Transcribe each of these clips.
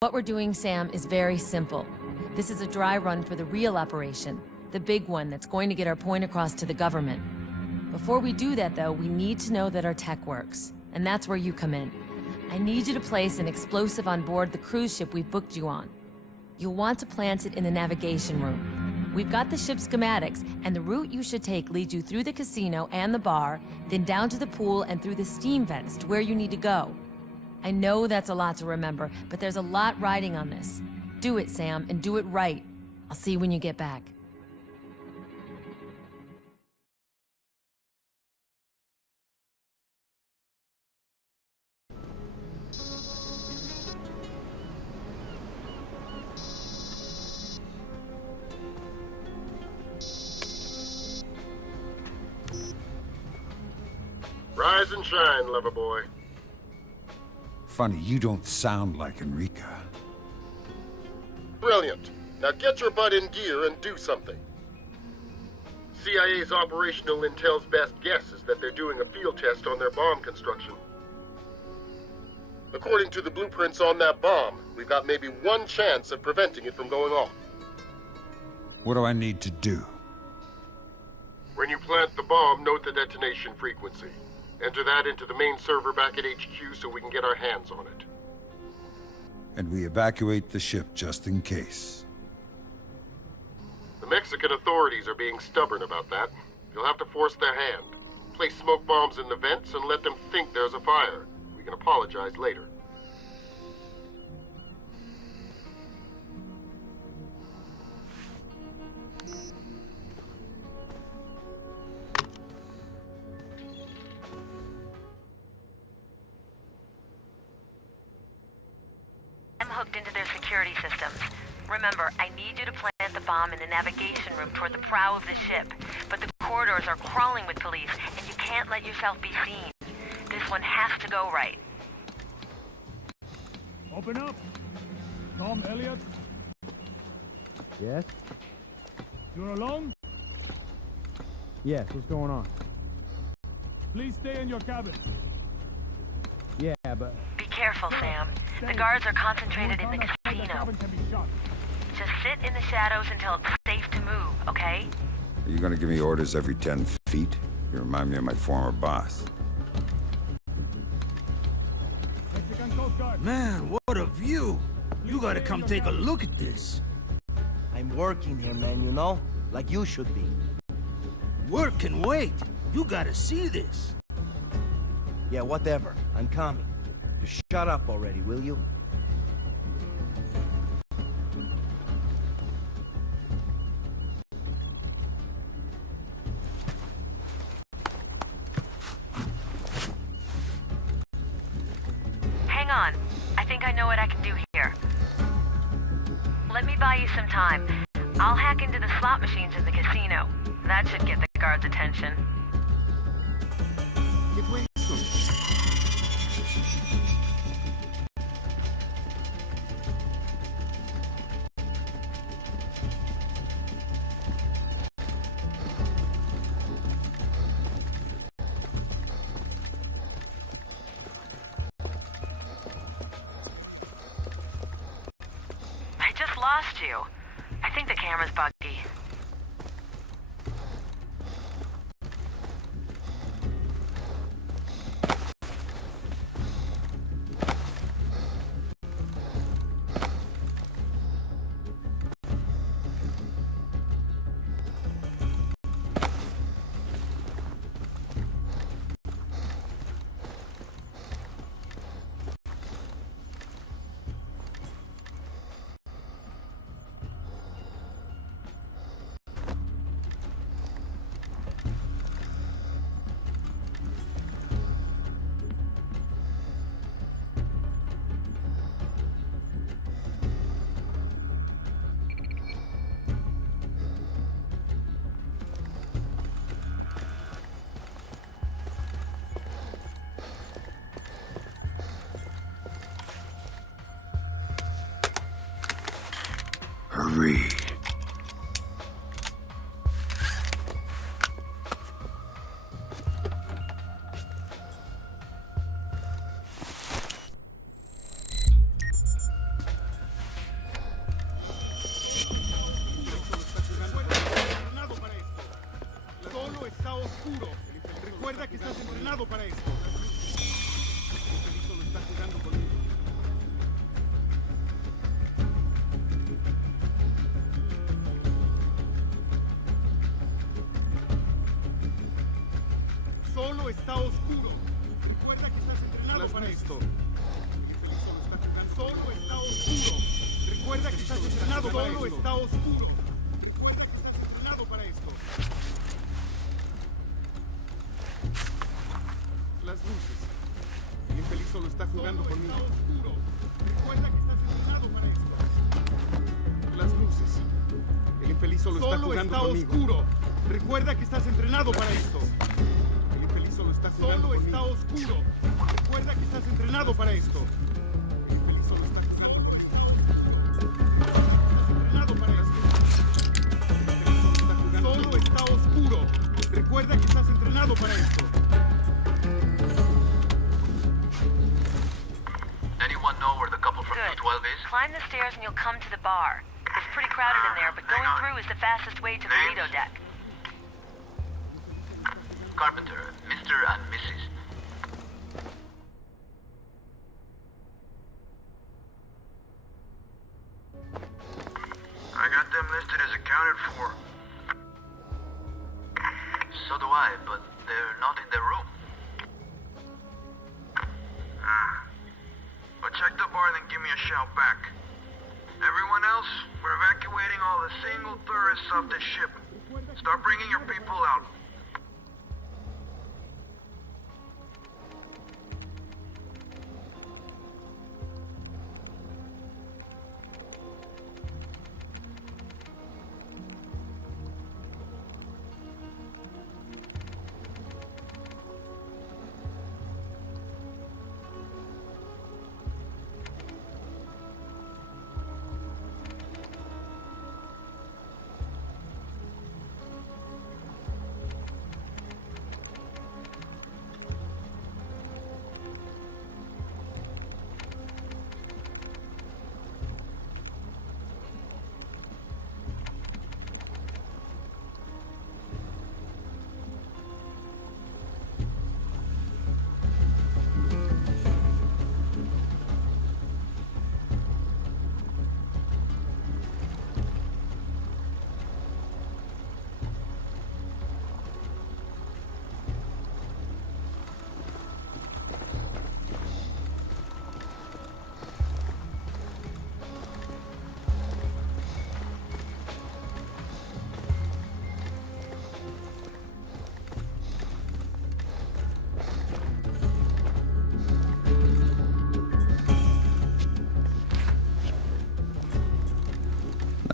What we're doing, Sam, is very simple. This is a dry run for the real operation, the big one that's going to get our point across to the government. Before we do that, though, we need to know that our tech works, and that's where you come in. I need you to place an explosive on board the cruise ship we've booked you on. You'll want to plant it in the navigation room. We've got the ship schematics, and the route you should take leads you through the casino and the bar, then down to the pool and through the steam vents to where you need to go. I know that's a lot to remember, but there's a lot riding on this. Do it, Sam, and do it right. I'll see you when you get back. Rise and shine, lover boy. Funny, you don't sound like Enrica. Brilliant. Now get your butt in gear and do something. CIA's operational intel's best guess is that they're doing a field test on their bomb construction. According to the blueprints on that bomb, we've got maybe one chance of preventing it from going off. What do I need to do? When you plant the bomb, note the detonation frequency. Enter that into the main server back at HQ so we can get our hands on it. And we evacuate the ship just in case. The Mexican authorities are being stubborn about that. You'll have to force their hand. Place smoke bombs in the vents and let them think there's a fire. We can apologize later. I'm hooked into their security systems. Remember, I need you to plant the bomb in the navigation room toward the prow of the ship. But the corridors are crawling with police, and you can't let yourself be seen. This one has to go right. Open up! Tom Elliott? Yes? You're alone? Yes, what's going on? Please stay in your cabin. Yeah, but... Be careful, Sam. The guards are concentrated in the casino. Cabin can be shot. Just sit in the shadows until it's safe to move, okay? Are you gonna give me orders every 10 feet? You remind me of my former boss. Mexican Coast Guard. Man, what a view! You gotta come take a look at this. I'm working here, man, you know? Like you should be. Work can wait. You gotta see this. Yeah, whatever. I'm coming. Just shut up already, will you? Hang on. I think I know what I can do here. Let me buy you some time. I'll hack into the slot machines in the casino. That should get the guards' attention. I just lost you. I think the camera's buggy. Hurry. oscuro. Recuerda que estás entrenado para esto. El infeliz solo está jugando conmigo. Solo está oscuro. Recuerda que estás entrenado para esto. El infeliz solo está jugando. Solo está oscuro. Recuerda que estás entrenado para esto. Solo está oscuro. Recuerda que estás entrenado para esto. Las luces. El infeliz solo está jugando conmigo. Está oscuro. Recuerda que estás entrenado para esto. Las luces. El infeliz solo está jugando conmigo. Oscuro. Recuerda que estás entrenado para esto. El infeliz solo está jugando conmigo. Está oscuro. Recuerda que estás entrenado para esto. El infeliz solo está jugando conmigo. Estás entrenado para esto. El infeliz solo está jugando. Solo está oscuro. Recuerda que estás entrenado para esto. Anyone know where the couple from Good. 212 is? Climb the stairs and you'll come to the bar. It's pretty crowded in there, but Hang going on. through is the fastest way to the Names? Lido deck. Carpenter, Mr. and Mrs. I got them listed as accounted for. So do I, but they're not in the room. But check the bar, then give me a shout back. Everyone else, we're evacuating all the single tourists off this ship. Start bringing your people out.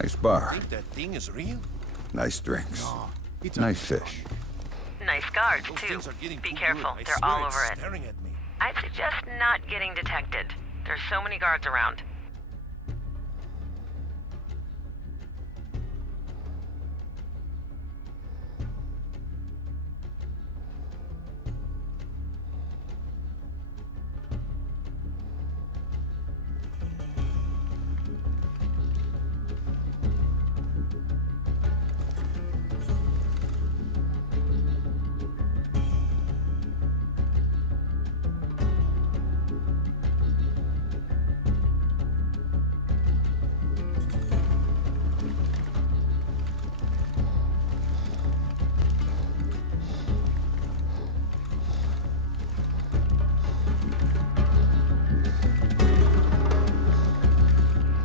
Nice bar. Think that thing is real? Nice drinks. No, it's Nice fish. Nice guards, Those too. things are getting Be too careful, good. I they're swear all it's over it. staring at me. I'd suggest not getting detected. There's so many guards around.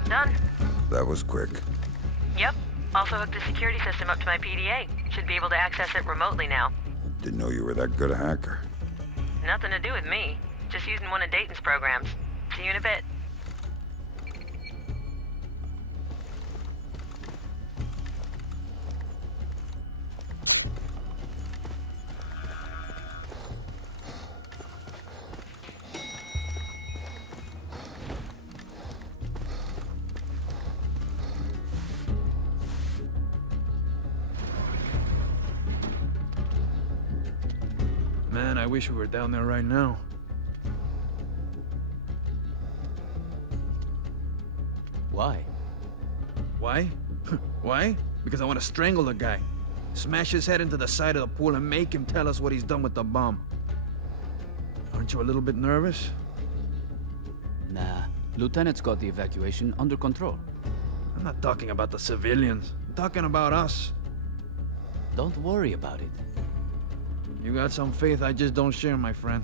Done. That was quick. Yep. Also hooked the security system up to my PDA. Should be able to access it remotely now. Didn't know you were that good a hacker. Nothing to do with me. Just using one of Dayton's programs. See you in a bit. Man, I wish we were down there right now. Why? Why? Why? Because I want to strangle the guy. Smash his head into the side of the pool and make him tell us what he's done with the bomb. Aren't you a little bit nervous? Nah. Lieutenant's got the evacuation under control. I'm not talking about the civilians. I'm talking about us. Don't worry about it. You got some faith I just don't share, my friend.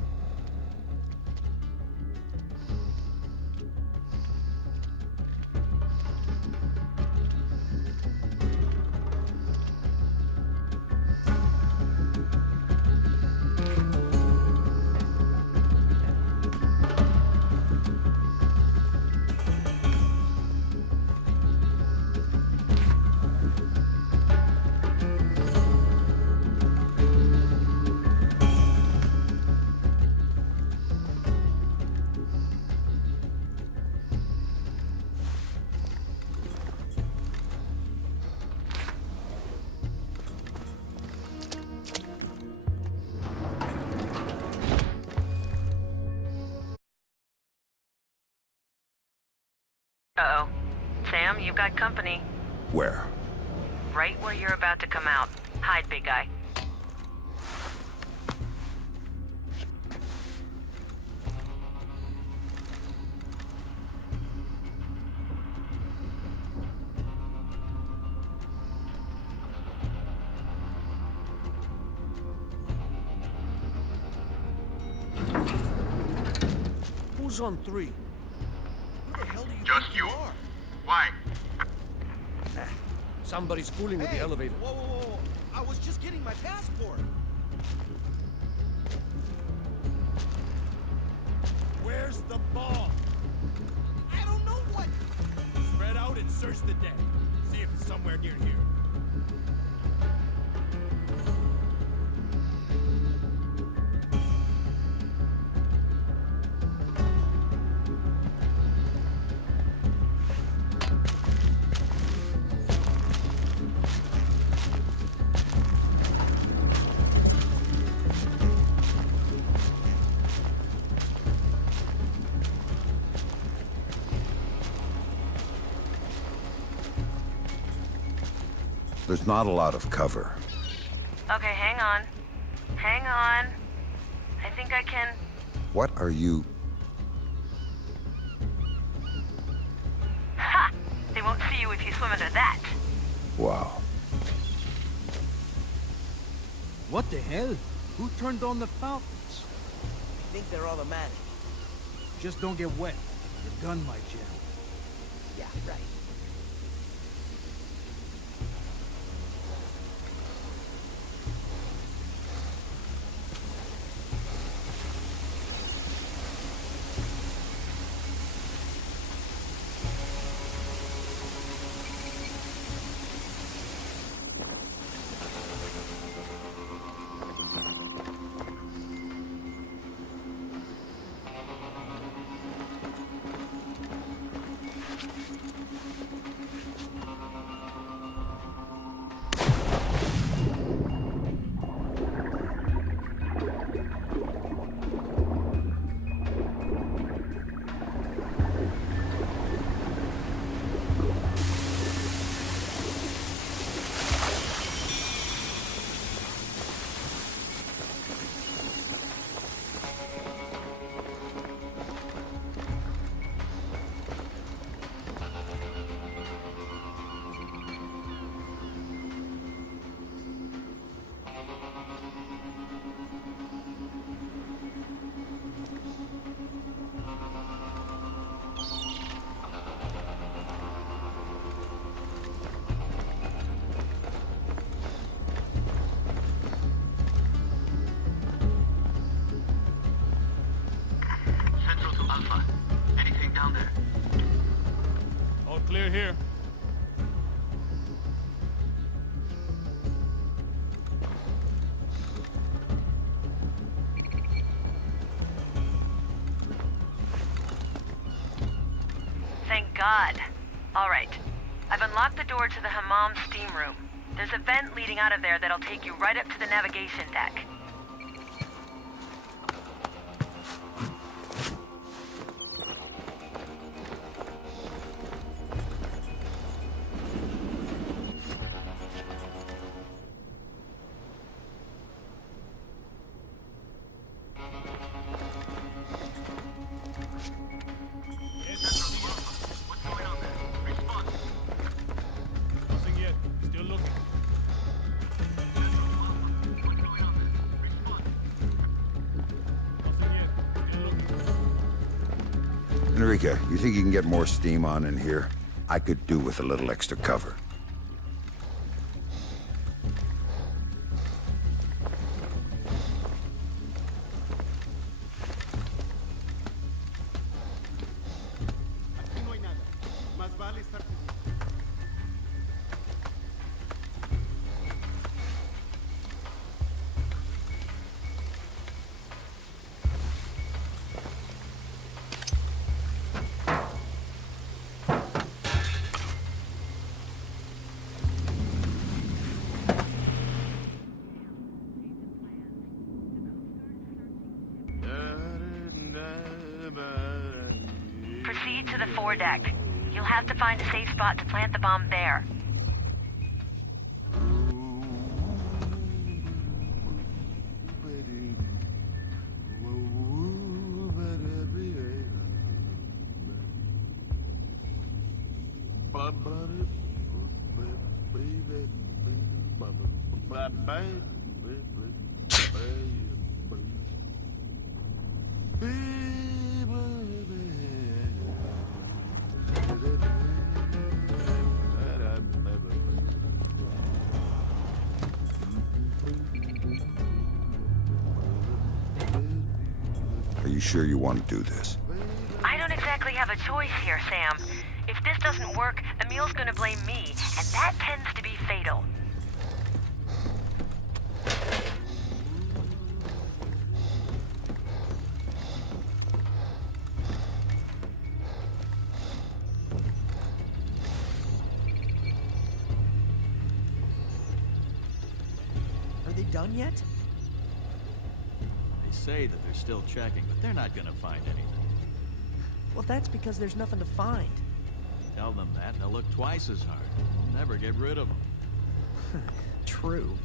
Uh-oh. Sam, you've got company. Where? Right where you're about to come out. Hide, big guy. Who's on 3? Who the hell do you Just think you. are? Why? Somebody's fooling with the elevator. Whoa, whoa, whoa. I was just getting my passport. Where's the bomb? I don't know what. Spread out and search the deck. See if it's somewhere near here. There's not a lot of cover. Okay, hang on. Hang on. I think I can... What are you... Ha! They won't see you if you swim under that. Wow. What the hell? Who turned on the fountains? I think they're automatic. Just don't get wet. Your gun might jam. Yeah, right. Central to Alpha. Anything down there? All clear here. Thank God. All right. I've unlocked the door to the hammam steam room. There's a vent leading out of there that'll take you right up to the navigation deck. Enrique, you think you can get more steam on in here? I could do with a little extra cover. Aquí no hay nada. Más vale estar seguro. Proceed to the foredeck. You'll have to find a safe spot to plant the bomb there. Are you sure you want to do this? I don't exactly have a choice here, Sam. If this doesn't work, Emil's gonna blame me, and that tends to be fatal. Are they done yet? They say that they're still checking, but they're not gonna find anything. Well, that's because there's nothing to find. Tell them that, they'll look twice as hard. We'll never get rid of them. True.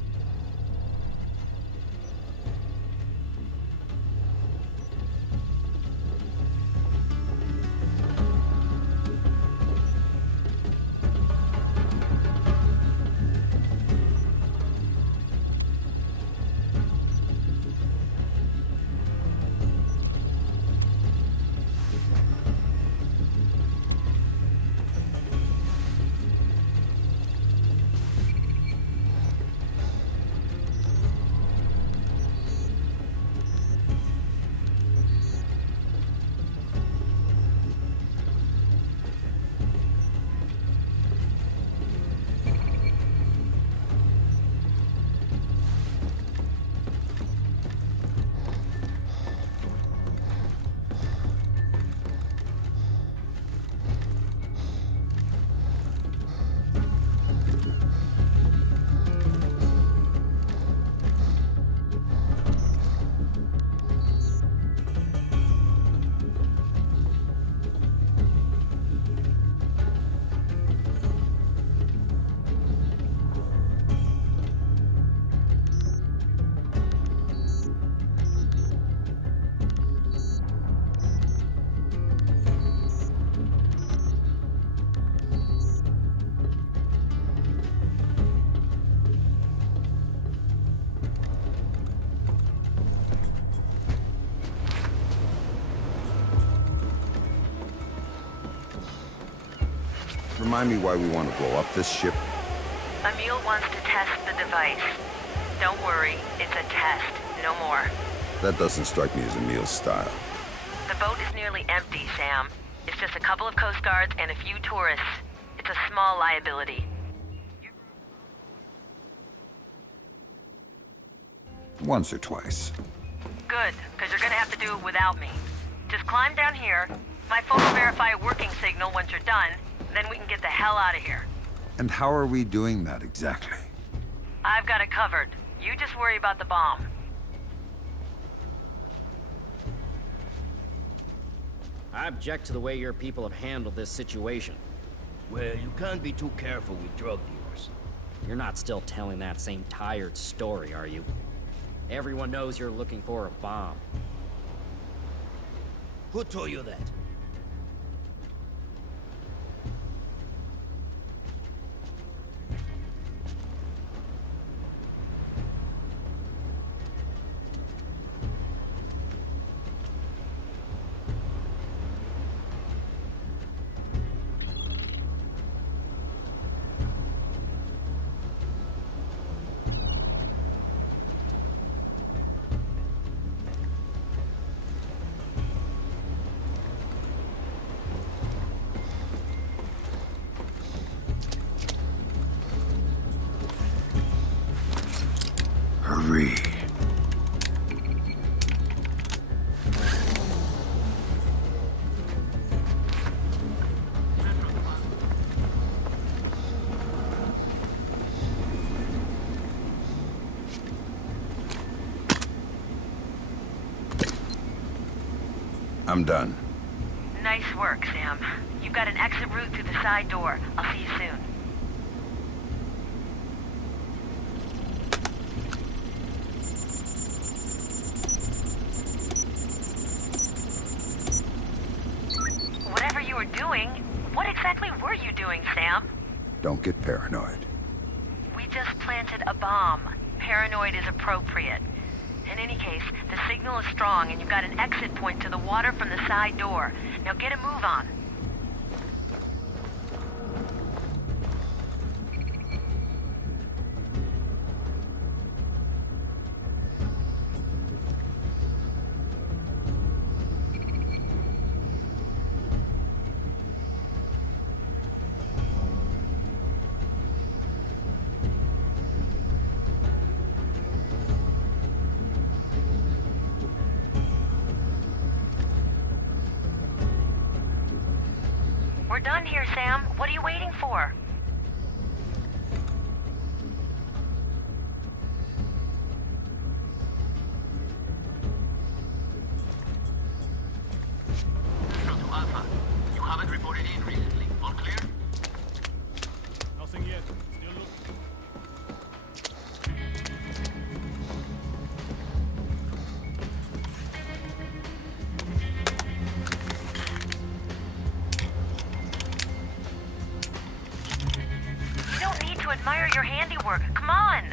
Remind me why we want to blow up this ship? Emil wants to test the device. Don't worry, it's a test, no more. That doesn't strike me as Emil's style. The boat is nearly empty, Sam. It's just a couple of Coast Guards and a few tourists. It's a small liability. Once or twice. Good, because you're gonna have to do it without me. Just climb down here. My phone will verify a working signal once you're done, then we can get the hell out of here. And how are we doing that exactly? I've got it covered. You just worry about the bomb. I object to the way your people have handled this situation. Well, you can't be too careful with drug dealers. You're not still telling that same tired story, are you? Everyone knows you're looking for a bomb. Who told you that? I'm done. Nice work, Sam. You've got an exit route through the side door. I'll see you soon. Whatever you were doing, what exactly were you doing, Sam? Don't get paranoid. We just planted a bomb. Paranoid is appropriate. In any case, the signal is strong and you've got an exit point to the water from the side door. Now get a move on. We're done here, Sam. What are you waiting for? Central to Alpha. You haven't reported in recently. All clear? Nothing yet. Still looking. You don't need to admire your handiwork. Come on!